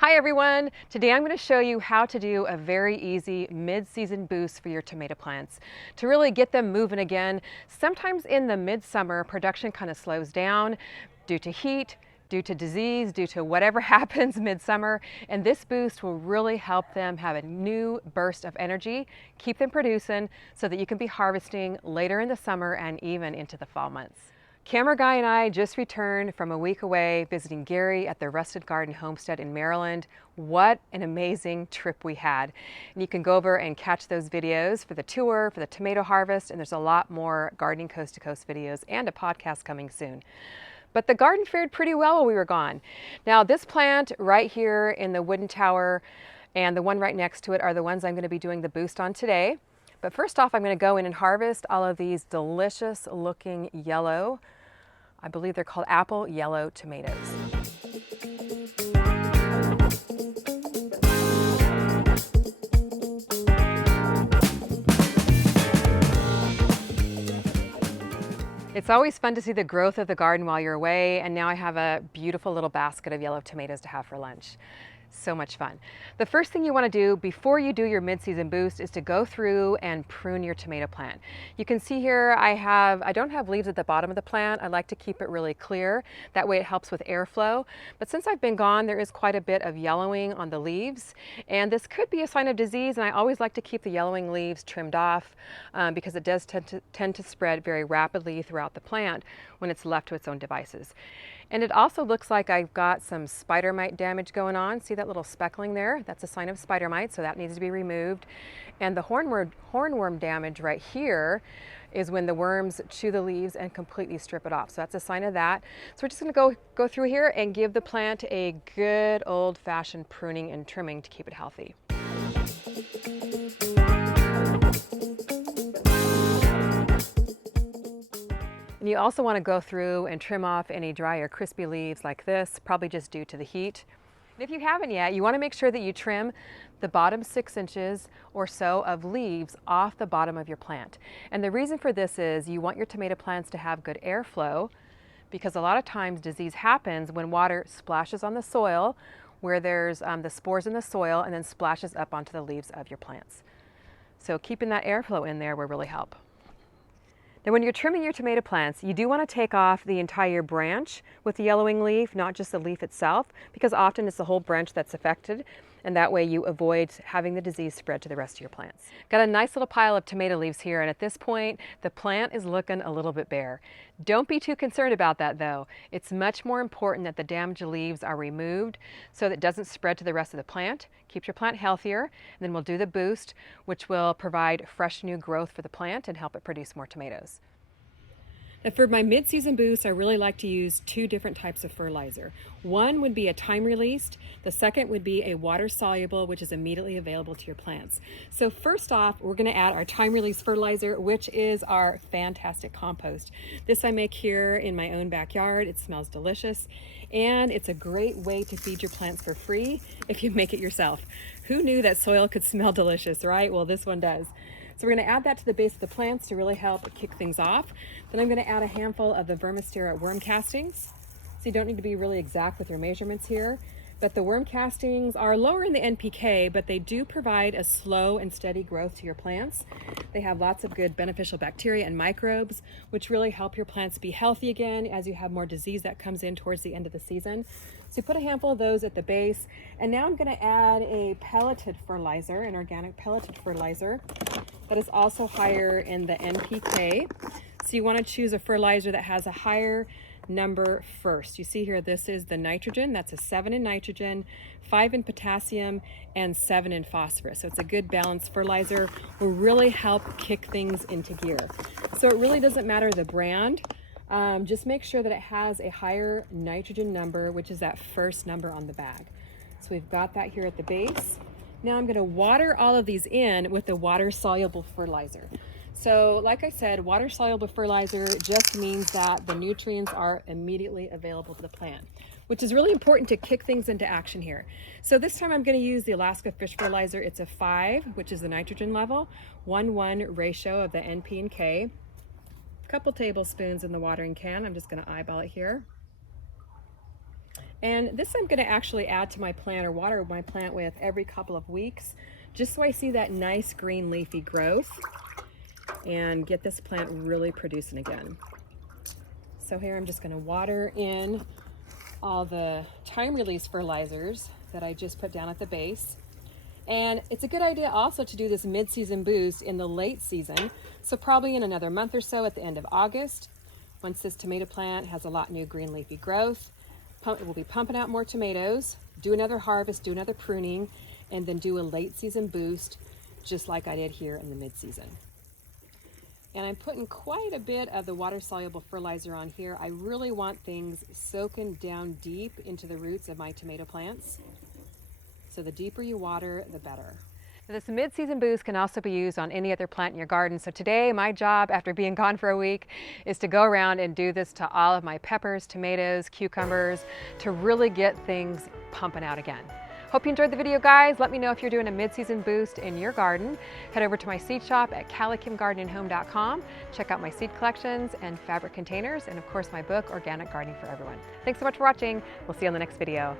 Hi everyone! Today I'm going to show you how to do a very easy mid-season boost for your tomato plants to really get them moving again. Sometimes in the midsummer, production kind of slows down due to heat, due to disease, due to whatever happens midsummer, and this boost will really help them have a new burst of energy, keep them producing so that you can be harvesting later in the summer and even into the fall months. Camera Guy and I just returned from a week away visiting Gary at the Rusted Garden Homestead in Maryland. What an amazing trip we had. And you can go over and catch those videos for the tour, for the tomato harvest, and there's a lot more gardening coast to coast videos and a podcast coming soon. But the garden fared pretty well while we were gone. Now this plant right here in the wooden tower and the one right next to it are the ones I'm going to be doing the boost on today. But first off, I'm going to go in and harvest all of these delicious looking yellow, I believe they're called apple yellow tomatoes. It's always fun to see the growth of the garden while you're away, and now I have a beautiful little basket of yellow tomatoes to have for lunch. So much fun. The first thing you want to do before you do your mid-season boost is to go through and prune your tomato plant. You can see here I don't have leaves at the bottom of the plant. I like to keep it really clear. That way it helps with airflow. But since I've been gone, there is quite a bit of yellowing on the leaves, and this could be a sign of disease, and I always like to keep the yellowing leaves trimmed off because it does tend to spread very rapidly throughout the plant when it's left to its own devices. And it also looks like I've got some spider mite damage going on. See that little speckling there? That's a sign of spider mite, so that needs to be removed. And the hornworm damage right here is when the worms chew the leaves and completely strip it off. So that's a sign of that. So we're just gonna go through here and give the plant a good old-fashioned pruning and trimming to keep it healthy. And you also want to go through and trim off any dry or crispy leaves like this, probably just due to the heat. And if you haven't yet, you want to make sure that you trim the bottom 6 inches or so of leaves off the bottom of your plant. And the reason for this is you want your tomato plants to have good airflow, because a lot of times disease happens when water splashes on the soil where there's the spores in the soil and then splashes up onto the leaves of your plants. So keeping that airflow in there will really help. Now when you're trimming your tomato plants, you do want to take off the entire branch with the yellowing leaf, not just the leaf itself, because often it's the whole branch that's affected, and that way you avoid having the disease spread to the rest of your plants. Got a nice little pile of tomato leaves here, and at this point the plant is looking a little bit bare. Don't be too concerned about that though. It's much more important that the damaged leaves are removed so that it doesn't spread to the rest of the plant. Keeps your plant healthier, and then we'll do the boost, which will provide fresh new growth for the plant and help it produce more tomatoes. Now for my mid-season boost, I really like to use 2 different types of fertilizer. One would be a time-released. The second would be a water-soluble, which is immediately available to your plants. So first off, we're going to add our time-release fertilizer, which is our fantastic compost. This I make here in my own backyard. It smells delicious, and it's a great way to feed your plants for free if you make it yourself. Who knew that soil could smell delicious, right? Well, this one does. So we're going to add that to the base of the plants to really help kick things off. Then I'm going to add a handful of the Vermistera worm castings. So you don't need to be really exact with your measurements here. But the worm castings are lower in the NPK, but they do provide a slow and steady growth to your plants. They have lots of good beneficial bacteria and microbes, which really help your plants be healthy again as you have more disease that comes in towards the end of the season. So you put a handful of those at the base. And now I'm going to add a pelleted fertilizer, an organic pelleted fertilizer that is also higher in the NPK. So you want to choose a fertilizer that has a higher number first. You see here, this is the nitrogen. That's a 7 in nitrogen, 5 in potassium, and 7 in phosphorus. So it's a good balanced fertilizer. Will really help kick things into gear. So it really doesn't matter the brand. Just make sure that it has a higher nitrogen number, which is that first number on the bag. So we've got that here at the base. Now I'm going to water all of these in with the water-soluble fertilizer. So like I said, water-soluble fertilizer just means that the nutrients are immediately available to the plant, which is really important to kick things into action here. So this time I'm going to use the Alaska Fish Fertilizer. It's a 5, which is the nitrogen level, 1:1 ratio of the NP and K. A couple tablespoons in the watering can. I'm just going to eyeball it here. And this I'm going to actually add to my plant or water my plant with every couple of weeks, just so I see that nice green leafy growth and get this plant really producing again. So here I'm just going to water in all the time release fertilizers that I just put down at the base. And it's a good idea also to do this mid-season boost in the late season. So probably in another month or so at the end of August, once this tomato plant has a lot new green leafy growth, we'll be pumping out more tomatoes, do another harvest, do another pruning, and then do a late season boost, just like I did here in the mid-season. And I'm putting quite a bit of the water-soluble fertilizer on here. I really want things soaking down deep into the roots of my tomato plants. So the deeper you water, the better. This mid-season boost can also be used on any other plant in your garden. So today, my job after being gone for a week is to go around and do this to all of my peppers, tomatoes, cucumbers, to really get things pumping out again. Hope you enjoyed the video, guys. Let me know if you're doing a mid-season boost in your garden. Head over to my seed shop at calikimgardenandhome.com. Check out my seed collections and fabric containers, and of course my book, Organic Gardening for Everyone. Thanks so much for watching. We'll see you on the next video.